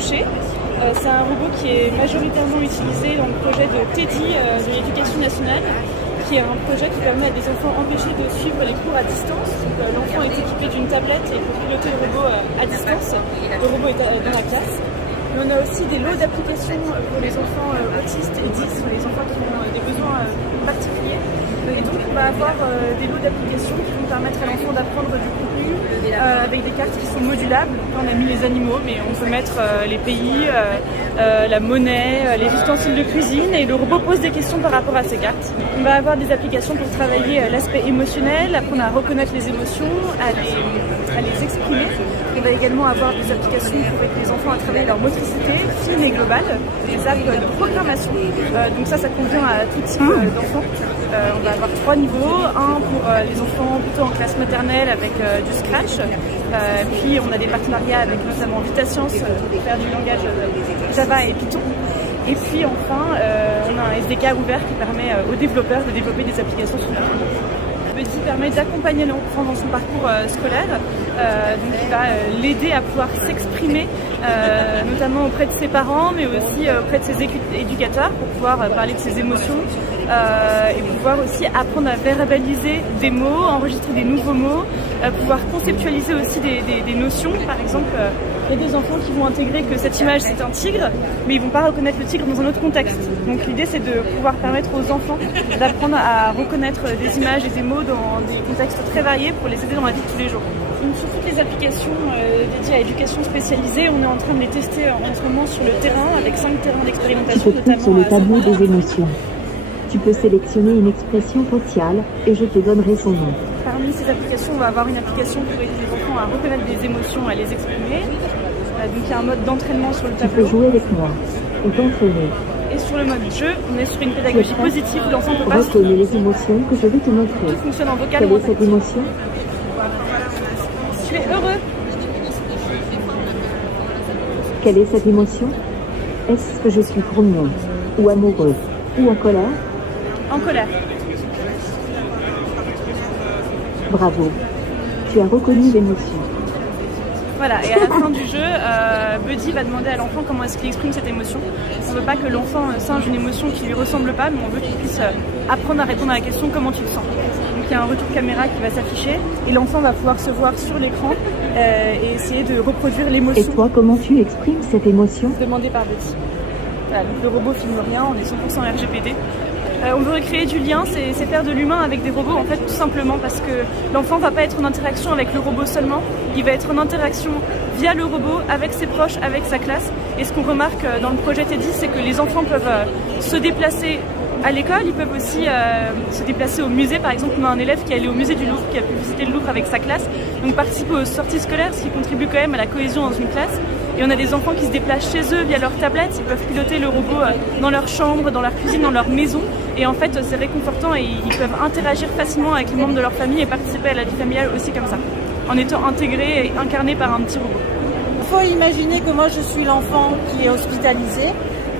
toucher. C'est un robot qui est majoritairement utilisé dans le projet de TEDI de l'Éducation nationale, qui est un projet qui permet à des enfants empêchés de suivre les cours à distance. L'enfant est équipé d'une tablette et peut piloter le robot à distance. Le robot est dans la classe. Mais on a aussi des lots d'applications pour les enfants autistes et 10, les enfants qui ont des besoins particuliers. Et donc on va avoir des lots d'applications qui vont permettre à l'enfant d'apprendre du contenu avec des cartes qui sont modulables. Là, on a mis les animaux, mais on peut mettre les pays, la monnaie, les ustensiles de cuisine, et le robot pose des questions par rapport à ces cartes. On va avoir des applications pour travailler l'aspect émotionnel, apprendre à reconnaître les émotions, à les exprimer. On va également avoir des applications pour aider les enfants à travailler leur motricité fine et globale, des apps de programmation. Donc ça convient à tout type d'enfants. On va avoir 3 niveaux, un pour les enfants plutôt en classe maternelle avec du Scratch, puis on a des partenariats avec notamment VitaScience pour faire du langage Java et Python, et puis enfin on a un SDK ouvert qui permet aux développeurs de développer des applications sur la Buddy permet d'accompagner l'enfant dans son parcours scolaire, donc il va l'aider à pouvoir s'exprimer, notamment auprès de ses parents, mais aussi auprès de ses éducateurs, pour pouvoir parler de ses émotions et pouvoir aussi apprendre à verbaliser des mots, enregistrer des nouveaux mots, pouvoir conceptualiser aussi des notions. Par exemple, il y a des enfants qui vont intégrer que cette image c'est un tigre, mais ils vont pas reconnaître le tigre dans un autre contexte. Donc l'idée c'est de pouvoir permettre aux enfants d'apprendre à reconnaître des images et des mots dans des contextes très variés pour les aider dans la vie de tous les jours. Donc, sur toutes les applications dédiées à l'éducation spécialisée, on est en train de les tester en ce moment sur le terrain avec 5 terrains d'expérimentation, notamment sur le tableau des émotions. Tu peux sélectionner une expression faciale et je te donnerai son nom. Parmi ces applications, on va avoir une application pour aider les enfants à reconnaître des émotions, à les exprimer. Donc il y a un mode d'entraînement sur le tableau. Tu peux jouer avec moi ou t'entraîner. Et sur le mode jeu, on est sur une pédagogie positive où l'enfant peut pas... Reconnais les émotions que je vais te montrer. Tout fonctionne en vocal. Quelle est cette émotion? Tu es heureux. Quelle est cette émotion? Est-ce que je suis grognon ou amoureux ou en colère? En colère. Bravo, tu as reconnu l'émotion. Voilà, et à la fin du jeu, Buddy va demander à l'enfant comment est-ce qu'il exprime cette émotion. On ne veut pas que l'enfant singe une émotion qui ne lui ressemble pas, mais on veut qu'il puisse apprendre à répondre à la question comment tu le sens. Donc il y a un retour caméra qui va s'afficher et l'enfant va pouvoir se voir sur l'écran et essayer de reproduire l'émotion. Et toi, comment tu exprimes cette émotion? Demandée par Buddy. Voilà, donc le robot filme rien, on est 100% RGPD. On veut recréer du lien, c'est faire de l'humain avec des robots en fait, tout simplement parce que l'enfant va pas être en interaction avec le robot seulement, il va être en interaction via le robot avec ses proches, avec sa classe. Et ce qu'on remarque dans le projet TEDI, c'est que les enfants peuvent se déplacer à l'école, ils peuvent aussi se déplacer au musée. Par exemple, on a un élève qui est allé au musée du Louvre, qui a pu visiter le Louvre avec sa classe, donc participer aux sorties scolaires, ce qui contribue quand même à la cohésion dans une classe. Et on a des enfants qui se déplacent chez eux via leur tablette, ils peuvent piloter le robot dans leur chambre, dans leur cuisine, dans leur maison. Et en fait, c'est réconfortant et ils peuvent interagir facilement avec les membres de leur famille et participer à la vie familiale aussi comme ça, en étant intégrés et incarnés par un petit robot. Il faut imaginer que moi je suis l'enfant qui est hospitalisé,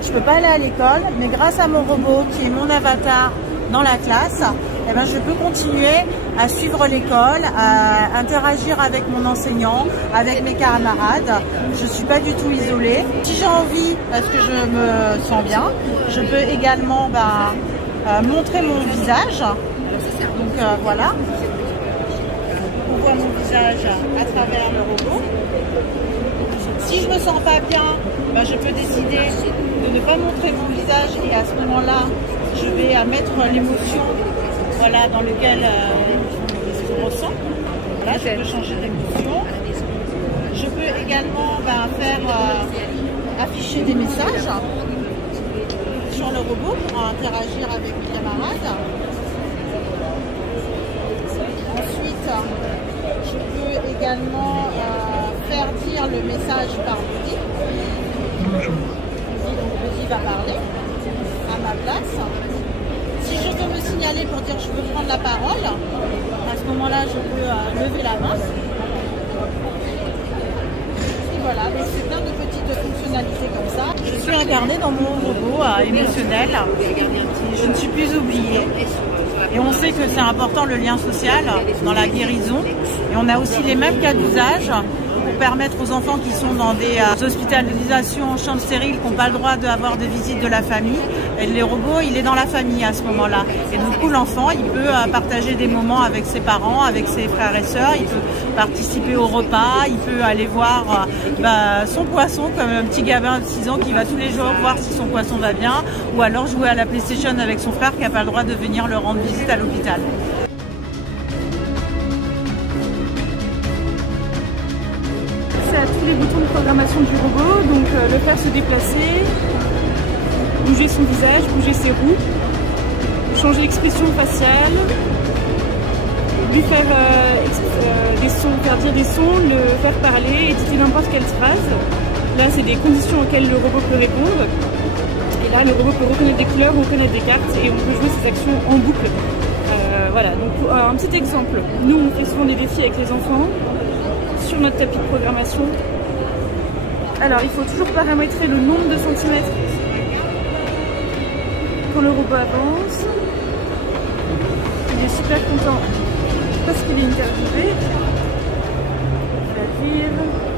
je ne peux pas aller à l'école, mais grâce à mon robot qui est mon avatar dans la classe, eh ben, je peux continuer à suivre l'école, à interagir avec mon enseignant, avec mes camarades. Je ne suis pas du tout isolée. Si j'ai envie, parce que je me sens bien, je peux également montrer mon visage. Donc voilà, on voit mon visage à travers le robot. Si je me sens pas bien, je peux décider de ne pas montrer mon visage et à ce moment-là, je vais mettre l'émotion dans lequel je ressens. Là, je peux changer d'émotion. Je peux également faire afficher des messages sur le robot pour interagir avec mes camarades. Ensuite, je peux également faire dire le message par Buddy. Bonjour. Donc Buddy va parler à ma place. Si je veux me signaler pour dire je veux prendre la parole, à ce moment-là, je peux lever la main. Et voilà, donc c'est plein de petites fonctionnalités comme ça. Je suis incarnée dans mon robot émotionnel. Je ne suis plus oubliée. Et on sait que c'est important le lien social dans la guérison. Et on a aussi les mêmes cas d'usage pour permettre aux enfants qui sont dans des hospitalisations, chambres stériles, qui n'ont pas le droit d'avoir de visite de la famille. Et les robots, il est dans la famille à ce moment-là. Et du coup, l'enfant, il peut partager des moments avec ses parents, avec ses frères et sœurs. Il peut participer au repas, il peut aller voir son poisson, comme un petit gamin de 6 ans qui va tous les jours voir si son poisson va bien, ou alors jouer à la PlayStation avec son frère qui n'a pas le droit de venir le rendre visite à l'hôpital. C'est à tous les boutons de programmation du robot, donc le faire se déplacer, bouger son visage, bouger ses roues, changer l'expression faciale, lui faire des sons, faire dire des sons, le faire parler, éditer n'importe quelle phrase. Là, c'est des conditions auxquelles le robot peut répondre. Et là, le robot peut reconnaître des couleurs, reconnaître des cartes et on peut jouer ses actions en boucle. Voilà, donc un petit exemple. Nous, on fait souvent des défis avec les enfants sur notre tapis de programmation. Alors, il faut toujours paramétrer le nombre de centimètres quand le robot avance. Il est super content parce qu'il est interviewé. Il va dire...